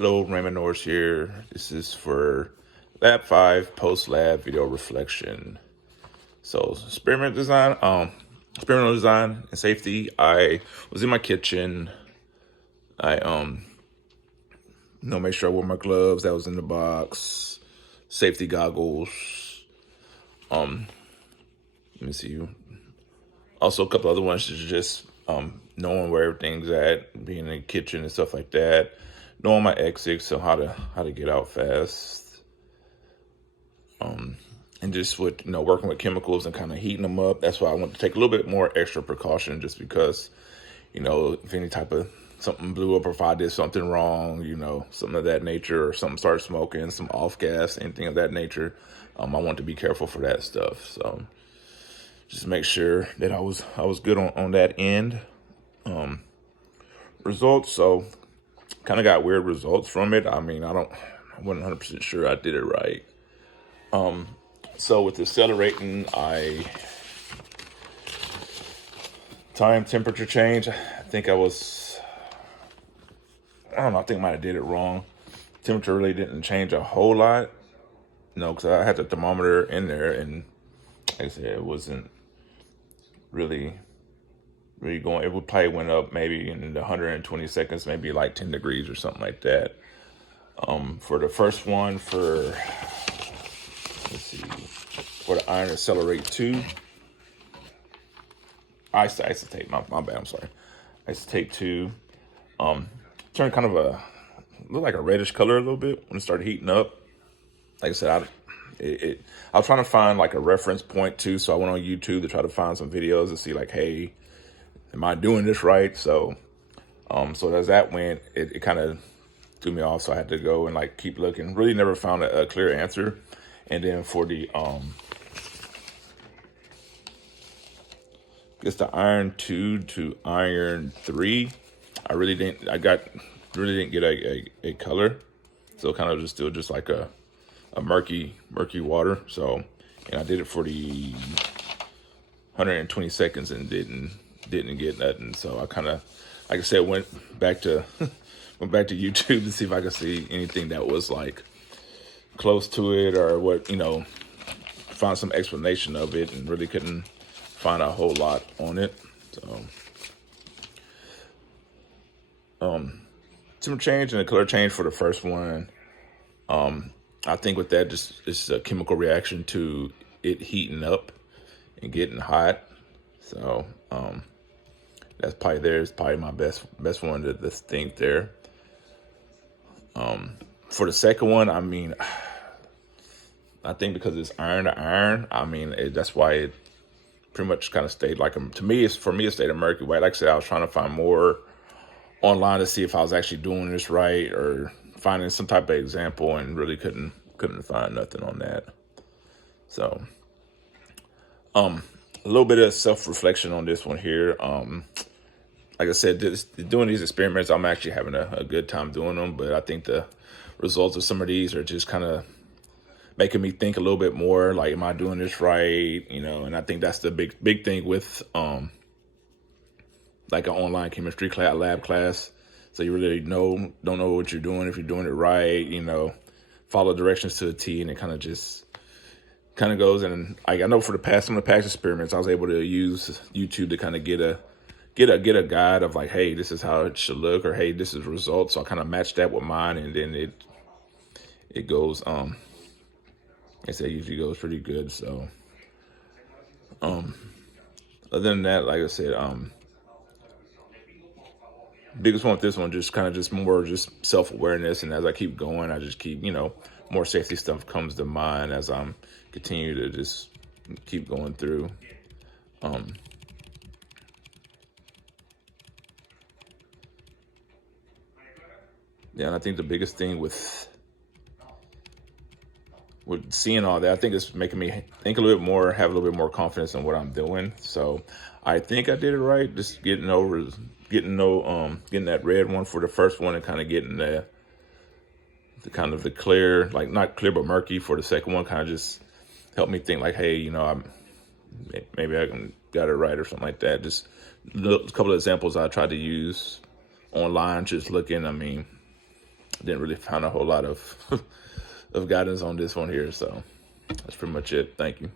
Hello, Raymond Norris here. This is for Lab 5 post-lab video reflection. So experimental design and safety. I was in my kitchen. I make sure I wore my gloves that was in the box, safety goggles. Let me see. Also a couple other ones is just knowing where everything's at, being in the kitchen and stuff like that. Knowing my exits, so how to get out fast. And just with working with chemicals and kind of heating them up. That's why I want to take a little bit more extra precaution, just because if any type of something blew up or if I did something wrong, something of that nature, or something started smoking, some off gas, anything of that nature. I want to be careful for that stuff. So just make sure that I was good on that end. Results, so kind of got weird results from it. I mean, I wasn't 100% sure I did it right. So with accelerating, time temperature change, I think I don't know, I think I might have did it wrong. Temperature really didn't change a whole lot, because I had the thermometer in there, and like I said, it wasn't really going. It would probably went up maybe in the 120 seconds, maybe like 10 degrees or something like that. For the first one, for the iron accelerate 2, isotape, my bad, I'm sorry. Isotape 2, turned kind of looked like a reddish color a little bit when it started heating up. Like I said, I was trying to find like a reference point too, so I went on YouTube to try to find some videos to see like, hey, am I doing this right? So as that went, it kind of threw me off, so I had to go and like keep looking. Really never found a clear answer. And then for the iron 2 to iron 3, I really didn't get a color, so kind of still just like a murky water. So, and I did it for the 120 seconds and didn't get nothing. So I kind of, like I said, went back to YouTube to see if I could see anything that was like close to it, or what, find some explanation of it, and really couldn't find a whole lot on it. So temperature change and the color change for the first one, I think with that, just it's a chemical reaction to it heating up and getting hot. So that's probably my best one to think there. For the second one, I mean, I think because it's iron to iron, I mean, that's why it pretty much kind of stayed like to me. It stayed a murky white. Like I said, I was trying to find more online to see if I was actually doing this right, or finding some type of example, and really couldn't find nothing on that. So a little bit of self-reflection on this one here. Like I said, doing these experiments, I'm actually having a good time doing them, but I think the results of some of these are just kind of making me think a little bit more, like, am I doing this right? And I think that's the big thing with like an online chemistry lab class. So you really don't know what you're doing, if you're doing it right, follow directions to a T, and it kind of goes. And I know for some of the past experiments, I was able to use YouTube to kind of get a guide of like, hey, this is how it should look, or hey, this is results. So I kind of matched that with mine, and then it goes. I say usually goes pretty good. So other than that, like I said, biggest one with this one, just more self-awareness. And as I keep going, I just keep, more safety stuff comes to mind as I'm continue to just keep going through. Yeah, and I think the biggest thing with seeing all that, I think it's making me think a little bit more, have a little bit more confidence in what I'm doing. So I think I did it right. Just getting that red one for the first one, and kind of getting the clear, like not clear but murky for the second one, kind of just helped me think like, hey, maybe I got it right or something like that. Just a couple of examples I tried to use online, just looking. I mean, didn't really find a whole lot of of guidance on this one here. So that's pretty much it. Thank you.